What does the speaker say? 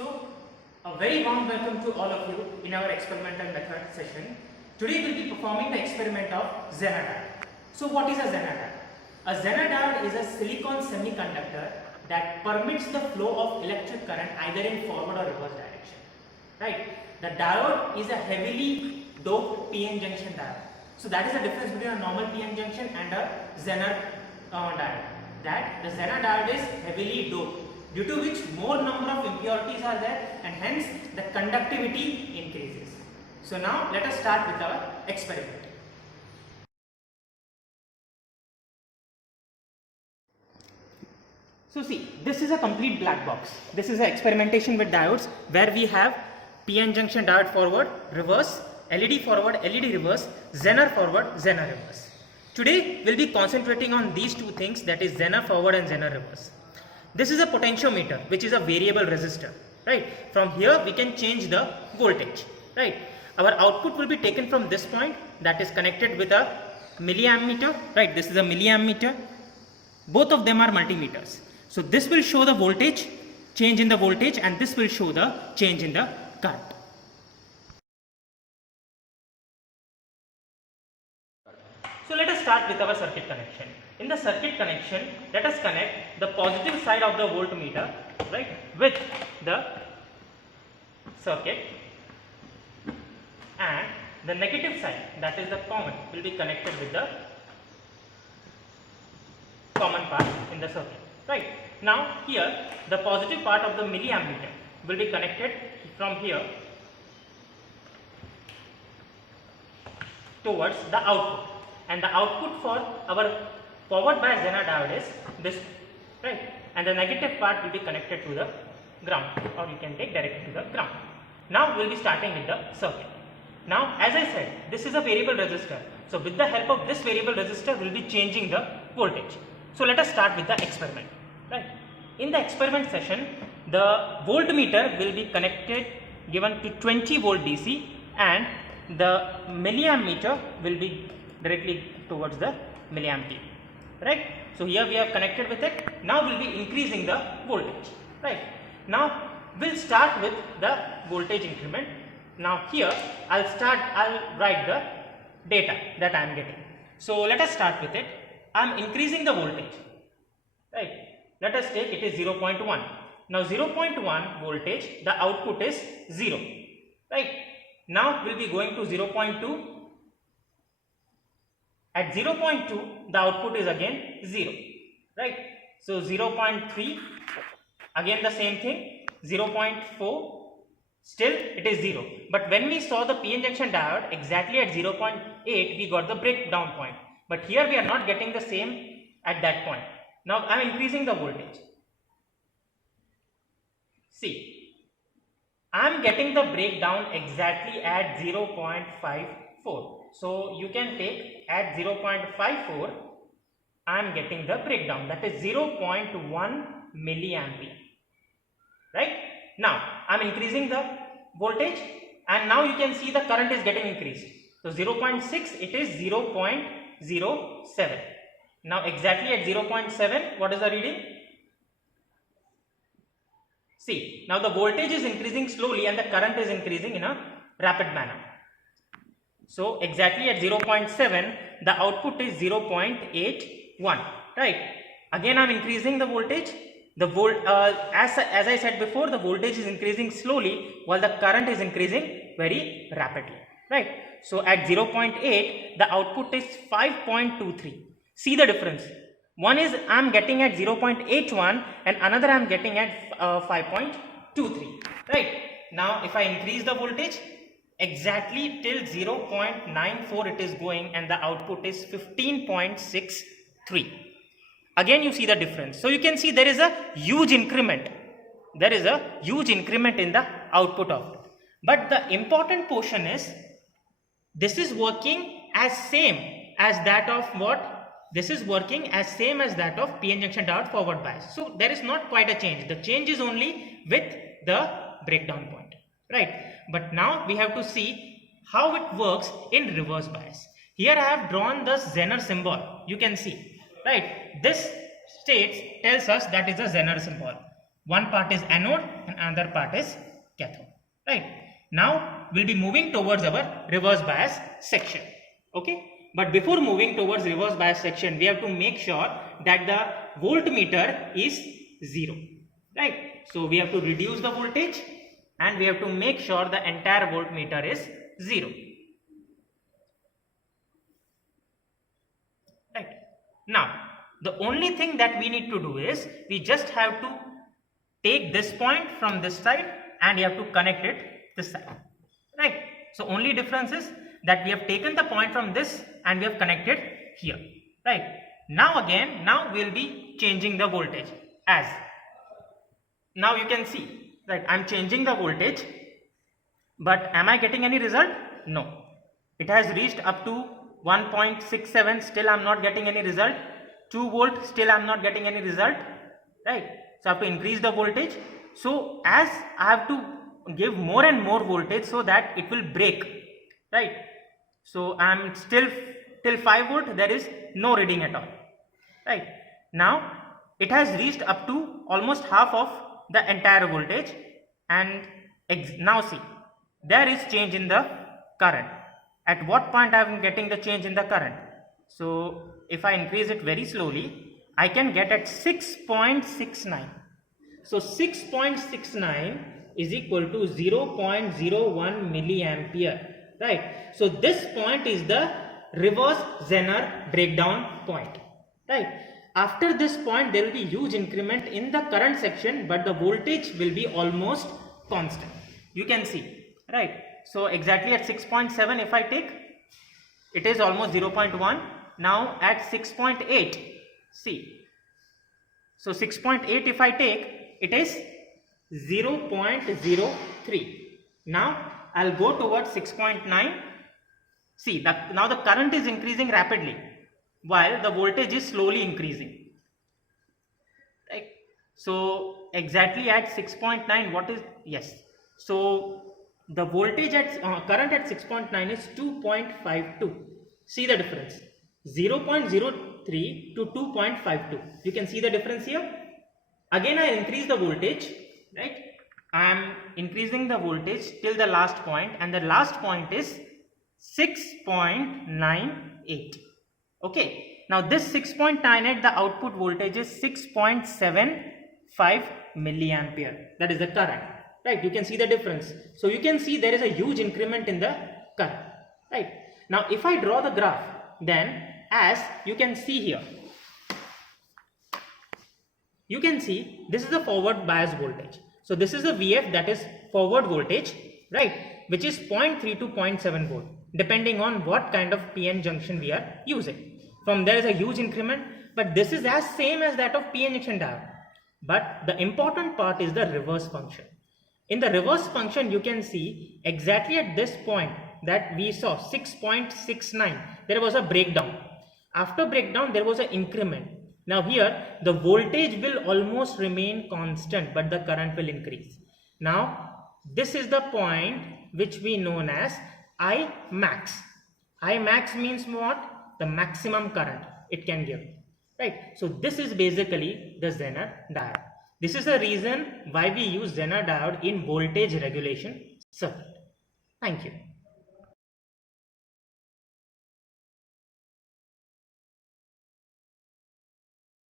So, a very warm welcome to all of you in our experimental method session. Today we will be performing the experiment of Zener diode. So, what is a Zener diode? A Zener diode is a silicon semiconductor that permits the flow of electric current either in forward or reverse direction. Right? The diode is a heavily doped PN junction diode. So, that is the difference between a normal PN junction and a Zener diode. That the Zener diode is heavily doped, due to which more number of impurities are there and hence the conductivity increases. So now let us start with our experiment. So see, this is a complete black box. This is an experimentation with diodes where we have PN junction diode forward, reverse, LED forward, LED reverse, Zener forward, Zener reverse. Today we will be concentrating on these two things, that is Zener forward and Zener reverse. This is a potentiometer, which is a variable resistor, right? From here we can change the voltage, right? Our output will be taken from this point, that is connected with a milliammeter, right? This is a milliammeter. Both of them are multimeters. So this will show the voltage, change in the voltage, and this will show the change in the current. So let us start with our circuit connection. In the circuit connection, let us connect the positive side of the voltmeter, right, with the circuit, and the negative side, that is the common, will be connected with the common part in the circuit, right. Now here the positive part of the milliammeter will be connected from here towards the output, and the output for our forward bias Zener diode is this, right, and the negative part will be connected to the ground, or you can take directly to the ground. Now we will be starting with the circuit. Now as I said, this is a variable resistor, so with the help of this variable resistor we will be changing the voltage. So let us start with the experiment, right. In the experiment session, the voltmeter will be connected, given to 20 volt DC, and the milliammeter will be directly towards the milliampere, right. So here we have connected with it. Now we will be increasing the voltage, right. Now we will start with the voltage increment. Now here I'll write the data that I am getting. So let us start with it. I am increasing the voltage, right. Let us take it is 0.1. Now 0.1 voltage, the output is 0, right. Now we will be going to 0.2. At 0.2 the output is again 0, right. So 0.3, again the same thing, 0.4, still it is 0. But when we saw the PN junction diode, exactly at 0.8 we got the breakdown point, but here we are not getting the same at that point. Now I am increasing the voltage. See, I am getting the breakdown exactly at 0.54. So you can take at 0.54, I am getting the breakdown, that is 0.1 milliampere, right. Now I am increasing the voltage, and now you can see the current is getting increased. So 0.6, it is 0.07. Now exactly at 0.7, what is the reading? See, now the voltage is increasing slowly and the current is increasing in a rapid manner. So exactly at 0.7, the output is 0.81, right. Again I am increasing the voltage. The as I said before, the voltage is increasing slowly while the current is increasing very rapidly, right. So at 0.8, the output is 5.23. See the difference. One is I am getting at 0.81 and another I am getting at 5.23, right. Now if I increase the voltage, exactly till 0.94 it is going, and the output is 15.63. Again you see the difference. So you can see there is a huge increment. There is a huge increment in the output of it. But the important portion is, this is working as same as that of what? This is working as same as that of PN junction diode forward bias. So there is not quite a change. The change is only with the breakdown point, right. But now we have to see how it works in reverse bias. Here I have drawn the Zener symbol. You can see, right. This tells us that is a Zener symbol. One part is anode and another part is cathode. Right. Now we'll be moving towards our reverse bias section. Okay. But before moving towards reverse bias section, we have to make sure that the voltmeter is 0. Right. So we have to reduce the voltage and we have to make sure the entire voltmeter is 0. Right. Now the only thing that we need to do is we just have to take this point from this side and you have to connect it this side. Right. So only difference is that we have taken the point from this and we have connected here. Right. Now again, now we will be changing the voltage. As now you can see, right, I am changing the voltage, but am I getting any result? No. It has reached up to 1.67, still I am not getting any result. 2 volt, still I am not getting any result. Right. So I have to increase the voltage. So as I have to give more and more voltage so that it will break. Right. So I am still till 5 volt, there is no reading at all. Right. Now it has reached up to almost half of the entire voltage, and now see, there is change in the current. At what point I am getting the change in the current? So if I increase it very slowly, I can get at 6.69. So 6.69 is equal to 0.01 milliampere. Right. So this point is the reverse Zener breakdown point. Right. After this point, there will be huge increment in the current section, but the voltage will be almost constant. You can see. Right. So exactly at 6.7, if I take, it is almost 0.1. Now at 6.8, see. So 6.8 if I take, it is 0.03. Now I'll go towards 6.9. See, now the current is increasing rapidly while the voltage is slowly increasing. Right. So exactly at 6.9, what is, yes. So the voltage at current at 6.9 is 2.52. See the difference, 0.03 to 2.52. You can see the difference here. Again I increase the voltage, right? I am increasing the voltage till the last point, and the last point is 6.98. Okay, now this 6.98, the output voltage is 6.75 milliampere. That is the current. Right, you can see the difference. So you can see there is a huge increment in the current. Right. Now if I draw the graph, then as you can see here, you can see this is the forward bias voltage. So this is the VF, that is forward voltage, right, which is 0.3 to 0.7 volt, depending on what kind of PN junction we are using. From there is a huge increment, but this is as same as that of PN junction diode. But the important part is the reverse function. In the reverse function, you can see exactly at this point that we saw 6.69, there was a breakdown. After breakdown, there was an increment. Now here, the voltage will almost remain constant, but the current will increase. Now, this is the point which we known as I max. I max means what? The maximum current it can give. Right. So this is basically the Zener diode. This is the reason why we use Zener diode in voltage regulation circuit. Thank you.